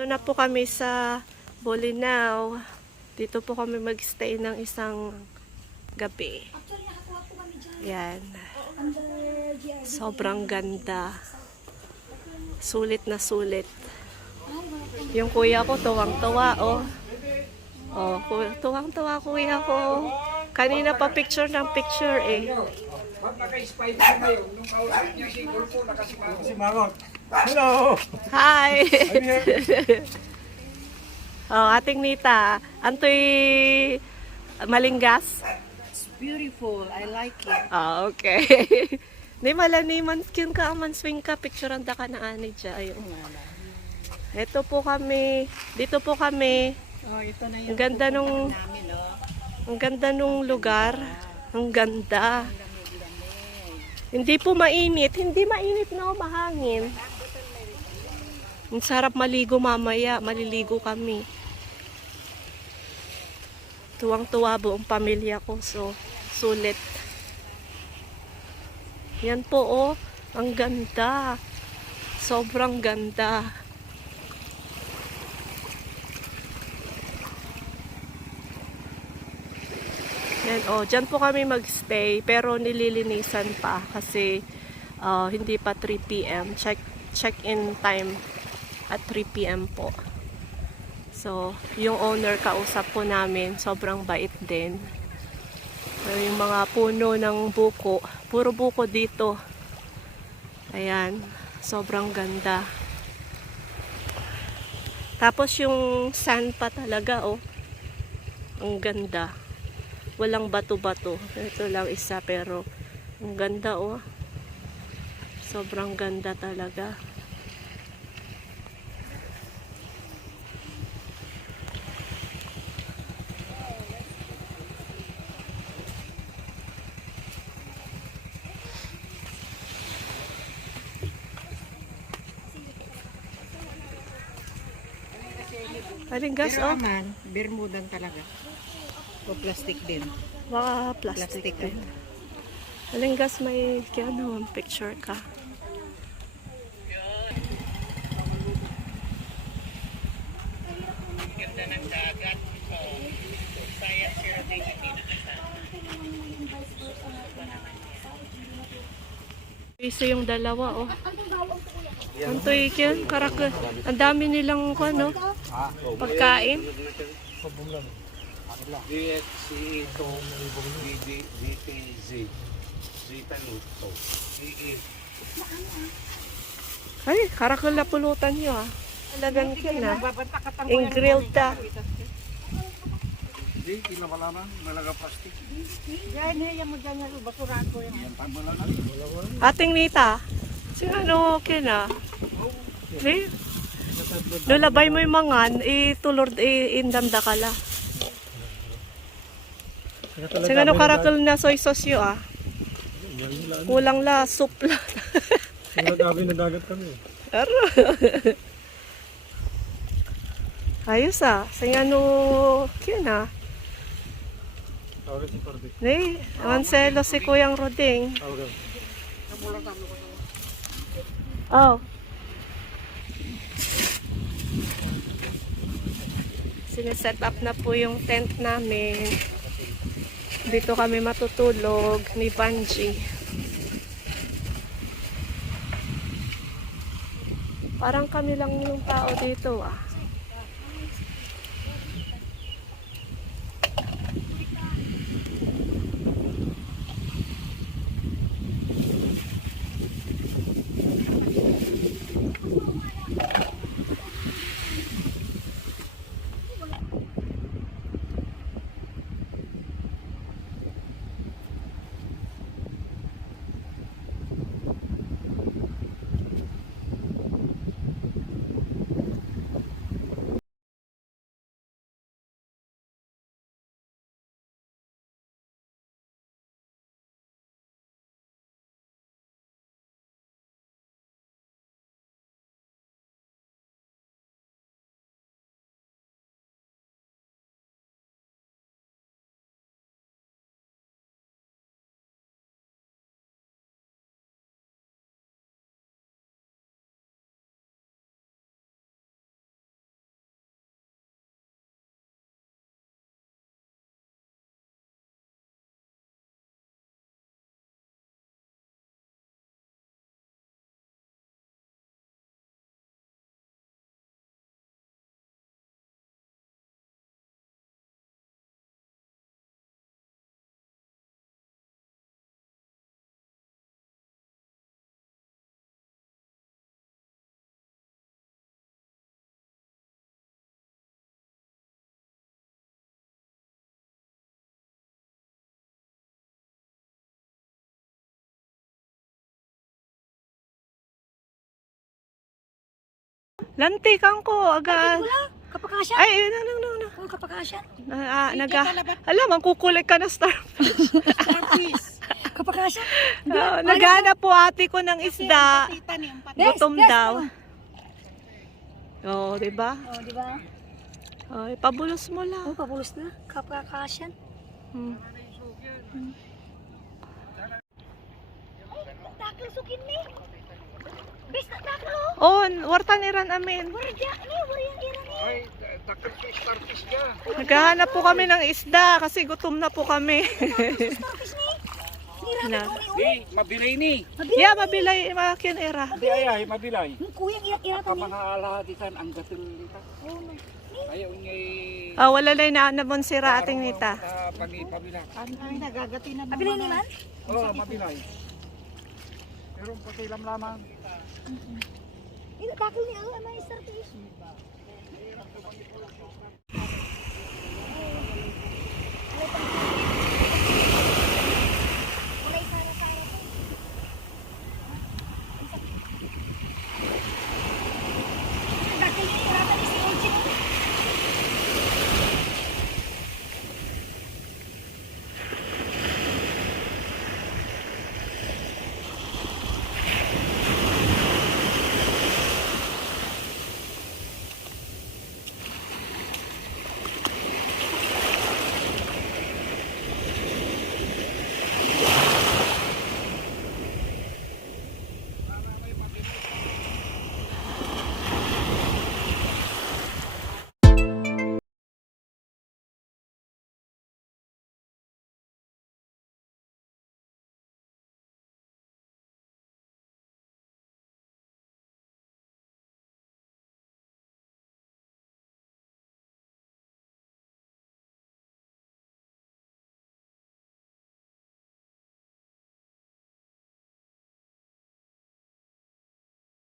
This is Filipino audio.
Ito na po kami sa Bolinao. Dito po kami mag-stay ng isang gabi. Yan. Sobrang ganda. Sulit na sulit. Yung kuya ko, tuwang-tuwa, oh. Oh, tuwang-tuwa kuya ko. Kanina pa picture ng picture, eh. Hello! Hi! Oh, ating Nita. Antoy malinggas? It's beautiful. I like it. Ah, okay. Ni malaniman kin ka man swing ka picturean da ka na ani dya. Ayun. Ito po kami. Dito po kami. Oh, ito na Ang ganda nung namin, oh. ang ganda nung lugar. Ang ganda. Hindi po mainit. Hindi mainit na mahangin. Ang sarap maligo mamaya. Maliligo kami. Tuwang-tuwa buong pamilya ko. So, sulit. Yan po, oh. Ang ganda. Sobrang ganda. Yan, oh. Diyan po kami magstay. Pero nililinisan pa. Kasi hindi pa 3 p.m. Check-in time at 3 p.m. po. So, yung owner kausap po namin, sobrang bait din. Yung mga puno ng buko, puro buko dito. Ayan, sobrang ganda. Tapos yung sand pa talaga, oh. Ang ganda. Walang bato-bato. Ito lang isa, pero ang ganda, oh. Sobrang ganda talaga. Malingas, Pero oh. naman, bermudan talaga. O plastic din. Baka plastic Plastic, din. Malingas, may ano, picture ka. Ganda ng dagat. Saya siya din Piso yung dalawa, oh. Antoy yun, karak. Ang dami nilang, ano, pagkain. DXC itong DTZ. Zita Luto. Ay, karakol na pulutan nyo, ah. Talagang yun, ah. Yung grilled ta. Hindi, kinamalaman. Malaga plastic. Diyan, hiya mo dyan yung basura ko. Yan pa mo lang. Ating Nita, sino ano, okay na? Di? Lulabay mo yung mangan, itulor, indamda ka la. Sino ano karakol na soy sauce yun, ah. Kulang la, soup la. Nagabi na dagat kami. Pero, ayos, ah. Sino ano, yun, ah. Tawag si Cordy. Di, Anselo si Kuyang Roding. Tawag. Oh. Sineset up na po yung tent namin. Dito kami matutulog ni Banji. Parang kami lang yung tao dito, ah. Lantikan ko, aga. Wala. Kapakasyan. Ay, no. Oh, kapakasyan. Alam, magkukulik ka na starfish. Starfish. Kapakasyan. Naghanap po ate ko ng isda. Tita niya, ang pati. Gutom daw. Oo, diba? Oh, di ba? Ay, pabulos mo lang. Oh, pabulos na. Kapakasyan. Hmm. Takil sukin ni. Bes na takil Oh, oh. warta ni Ran amin. Warja ni, warya ira ni. Ay, dakit si starfish ka. Naghahanap po kami ng isda kasi gutom na po kami. Starfish ni. Na. Di, mabilay ni. Yeah, mabilay makin era. Di ay, mabilay. Yung kuyang ira Ka ni. mga alahaditan ang gatil nita. Ayaw niya Wala lay na namon sira ating nita. pagipabila. Ay, nagagati na Abilin ni man. Oo, mabilay. Pero pakilam lamang. Ira takil ni ang starfish.